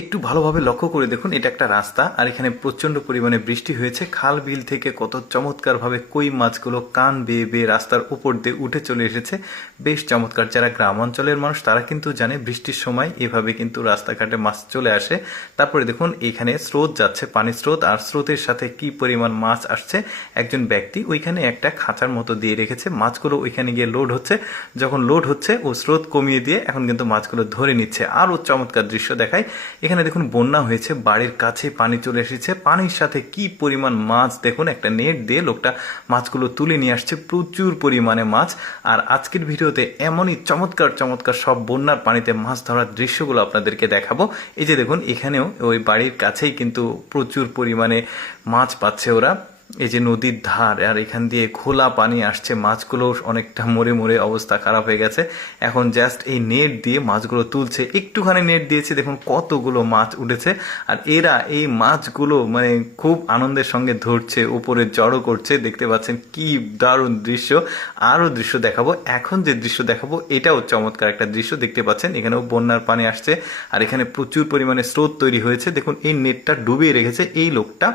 একটু ভালোভাবে লক্ষ্য করে দেখুন, এটা একটা রাস্তা আর এখানে প্রচন্ড পরিমাণে বৃষ্টি হয়েছে। খাল বিল থেকে কত চমৎকার ভাবে কই মাছগুলো কান বেয়ে বেয়ে রাস্তার উপর দিয়ে উঠে চলে এসেছে। বেশ চমৎকার। যারা গ্রাম অঞ্চলের মানুষ তারা কিন্তু জানে বৃষ্টির সময় এভাবে কিন্তু রাস্তাঘাটে মাছ চলে আসে। তারপরে দেখুন এখানে স্রোত যাচ্ছে, পানি স্রোত, আর স্রোতের সাথে কি পরিমাণ মাছ আসছে। একজন ব্যক্তি ওইখানে একটা খাঁচার মতো দিয়ে রেখেছে, মাছগুলো ওইখানে গিয়ে লোড হচ্ছে। যখন লোড হচ্ছে ও স্রোত কমিয়ে দিয়ে এখন কিন্তু মাছগুলো ধরে নিচ্ছে। আরও চমৎকার দৃশ্য দেখায়। এখানে দেখুন বন্যা হয়েছে, বাড়ির কাছে পানি চলে এসেছে, পানির সাথে কি পরিমাণ মাছ দেখুন। একটা নেট দিয়ে লোকটা মাছগুলো তুলে নিয়ে আসছে, প্রচুর পরিমাণে মাছ। আর আজকের ভিডিওতে এমনই চমৎকার চমৎকার সব বন্যার পানিতে মাছ ধরার দৃশ্যগুলো আপনাদেরকে দেখাবো। এই যে দেখুন এখানেও ওই বাড়ির কাছেই কিন্তু প্রচুর পরিমাণে মাছ পাচ্ছে ওরা। এই যে নদীর ধার, আর এখান দিয়ে খোলা পানি আসছে, মাছগুলো অনেকটা মরে মরে অবস্থা খারাপ হয়ে গেছে। এখন জাস্ট এই নেট দিয়ে মাছগুলো তুলছে, একটুখানি নেট দিয়েছে, দেখুন কতগুলো মাছ উঠেছে। আর এরা এই মাছগুলো মানে খুব আনন্দের সঙ্গে ধরছে, উপরে জড়ো করছে। দেখতে পাচ্ছেন কি দারুণ দৃশ্য। আরও দৃশ্য দেখাবো, এখন যে দৃশ্য দেখাবো এটাও চমৎকার একটা দৃশ্য। দেখতে পাচ্ছেন এখানেও বন্যার পানি আসছে আর এখানে প্রচুর পরিমাণে স্রোত তৈরি হয়েছে। দেখুন এই নেটটা ডুবিয়ে রেখেছে এই লোকটা,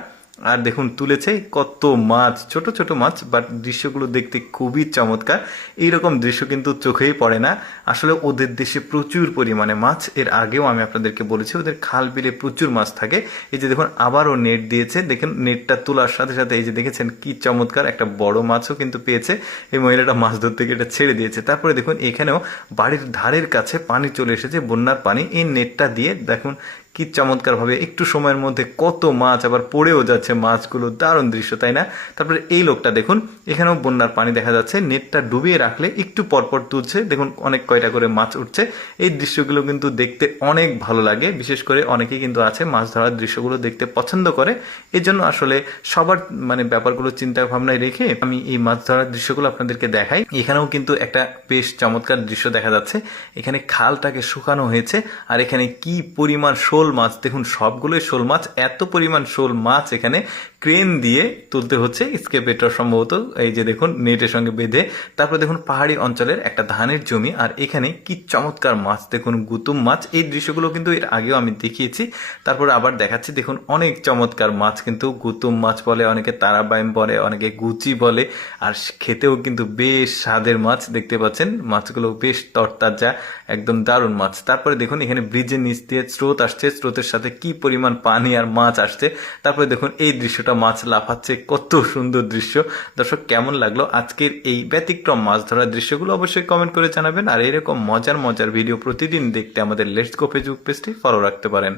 আর দেখুন তুলেছে কত মাছ, ছোট ছোট মাছ, বাট দৃশ্যগুলো দেখতে খুবই চমৎকার। এইরকম দৃশ্য কিন্তু চোখেই পড়ে না। আসলে ওদের দেশে প্রচুর পরিমাণে মাছ, এর আগেও আমি আপনাদেরকে বলেছি ওদের খাল বিলে প্রচুর মাছ থাকে। এই যে দেখুন আবারও নেট দিয়েছে, দেখুন নেটটা তোলার সাথে সাথে এই যে দেখেছেন কি চমৎকার একটা বড় মাছও কিন্তু পেয়েছে। এই মহিলাটা মাছ ধরতে গিয়ে এটা ছেড়ে দিয়েছে। তারপরে দেখুন এখানেও বাড়ির ধারের কাছে পানি চলে এসেছে, বন্যার পানি। এই নেটটা দিয়ে দেখুন কি চমৎকার ভাবে একটু সময়ের মধ্যে কত মাছ আবার পড়েও যাচ্ছে মাছগুলো। দারুণ দৃশ্য, তাই না? তারপরে এই লোকটা দেখুন, এখানেও বন্যার পানি দেখা যাচ্ছে, নেটটা ডুবিয়ে রাখলে একটু পরপর তুলছে, দেখুন অনেক কয়টা করে মাছ উঠছে। এই দৃশ্যগুলো কিন্তু দেখতে অনেক ভালো লাগে। বিশেষ করে অনেকেই কিন্তু আছে মাছ ধরার দৃশ্যগুলো দেখতে পছন্দ করে। এই জন্য আসলে সবার মানে ব্যাপারগুলো চিন্তা ভাবনায় রেখে আমি এই মাছ ধরার দৃশ্যগুলো আপনাদেরকে দেখাই। এখানেও কিন্তু একটা বেশ চমৎকার দৃশ্য দেখা যাচ্ছে। এখানে খালটাকে শুকানো হয়েছে আর এখানে কি পরিমাণ শোল মাছ, দেখুন সবগুলোই শোল মাছ। এত পরিমাণ শোল মাছ এখানে ক্রেন দিয়ে তুলতে হচ্ছে, স্কেপেটর সম্ভবত, এই যে দেখুন নেটের সঙ্গে বেঁধে। তারপর দেখুন পাহাড়ি অঞ্চলের একটা ধানের জমি, আর এখানে কি চমৎকার মাছ, দেখুন গুতুম মাছ। এই দৃশ্যগুলো কিন্তু এর আগেও আমি দেখিয়েছি, তারপর আবার দেখাচ্ছি। দেখুন অনেক চমৎকার মাছ, কিন্তু গুতুম মাছ বলে, অনেকে তারাবাইম বলে, অনেকে গুচি বলে। আর খেতেও কিন্তু বেশ স্বাদের মাছ। দেখতে পাচ্ছেন মাছগুলো বেশ তরতাজা, একদম দারুণ মাছ। তারপরে দেখুন এখানে ব্রিজের নিচ দিয়ে স্রোত আসছে, স্রোতের সাথে কি পরিমাণ পানি আর মাছ আসছে। তারপরে দেখুন এই দৃশ্যটা, মাছ লাফাচ্ছে, কত সুন্দর দৃশ্য। দর্শক কেমন লাগলো আজকের এই ব্যতিক্রম মাছ ধরার দৃশ্যগুলো অবশ্যই কমেন্ট করে জানাবেন। আর এরকম মজার মজার ভিডিও প্রতিদিন দেখতে আমাদের লেটস গো ফেসবুক পেজটি ফলো রাখতে পারেন।